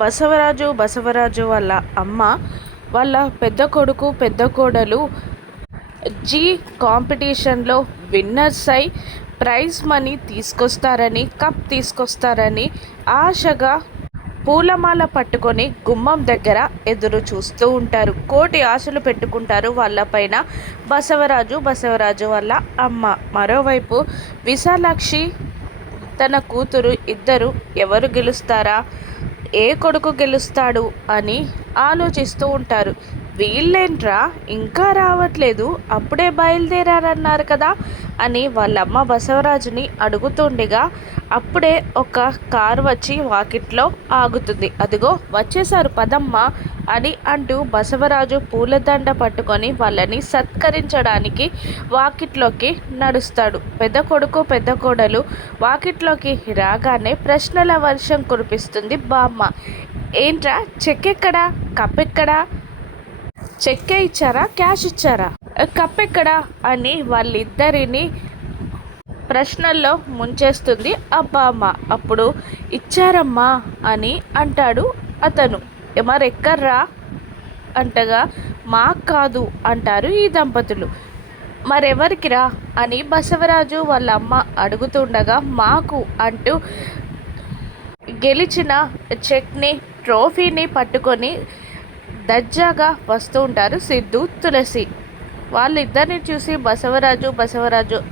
బసవరాజు వాళ్ళ అమ్మ వాళ్ళ పెద్ద కొడుకు పెద్ద కోడలు జీ కాంపిటీషన్లో విన్నర్స్ అయి ప్రైజ్ మనీ తీసుకొస్తారని కప్ తీసుకొస్తారని ఆశగా పూలమాల పట్టుకొని గుమ్మం దగ్గర ఎదురు చూస్తూ ఉంటారు. కోటి ఆశలు పెట్టుకుంటారు వాళ్ళపైన బసవరాజు వాళ్ళ అమ్మ. మరోవైపు విశాలాక్షి తన కూతురు ఇద్దరు ఎవరు గెలుస్తారా, ఏ కొడుకు గెలుస్తాడు అని ఆలోచిస్తూ ఉంటారు. వీళ్ళేంట్రా ఇంకా రావట్లేదు, అప్పుడే బయలుదేరారన్నారు కదా అని వాళ్ళమ్మ బసవరాజుని అడుగుతుండగా అప్పుడే ఒక కారు వచ్చి వాకిట్లో ఆగుతుంది. అదిగో వచ్చేసారు పదమ్మ అని అంటూ బసవరాజు పూలదండ పట్టుకొని వాళ్ళని సత్కరించడానికి వాకిట్లోకి నడుస్తాడు. పెద్ద కొడుకు పెద్ద కోడలు వాకిట్లోకి రాగానే ప్రశ్నల వర్షం కురిపిస్తుంది బామ్మ. ఏంట్రా, చెక్ ఎక్కడా, కప్ ఎక్కడా, చెక్కే ఇచ్చారా, క్యాష్ ఇచ్చారా, కప్ ఎక్కడా అని వాళ్ళిద్దరిని ప్రశ్నల్లో ముంచేస్తుంది బామ్మ. అప్పుడు ఇచ్చారమ్మా అని అంటాడు అతను. మరెక్కర్రా అంటగా మాకు కాదు అంటారు ఈ దంపతులు. మరెవరికిరా అని బసవరాజు వాళ్ళ అమ్మ అడుగుతుండగా మాకు అంటూ గెలిచిన చెక్ని ట్రోఫీని పట్టుకొని దర్జాగా వస్తూ ఉంటారు సిద్ధు తులసి. వాళ్ళిద్దరిని చూసి బసవరాజు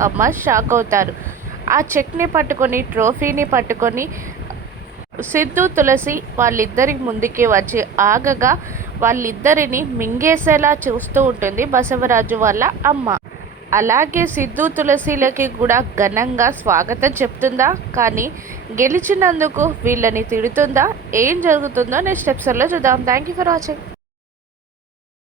అమ్మ షాక్ అవుతారు. ఆ చెక్ని పట్టుకొని ట్రోఫీని పట్టుకొని సిద్ధు తులసి వాళ్ళిద్దరి ముందుకి వచ్చి ఆగగా వాళ్ళిద్దరిని మింగేసేలా చూస్తూ ఉంటుంది బసవరాజు వాళ్ళ అమ్మ. అలాగే సిద్ధు తులసిలకి కూడా ఘనంగా స్వాగతం చెప్తుందా, కానీ గెలిచినందుకు వీళ్ళని తిడుతుందా, ఏం జరుగుతుందో నెక్స్ట్ ఎపిసోడ్లో చూద్దాం. Thank you for watching.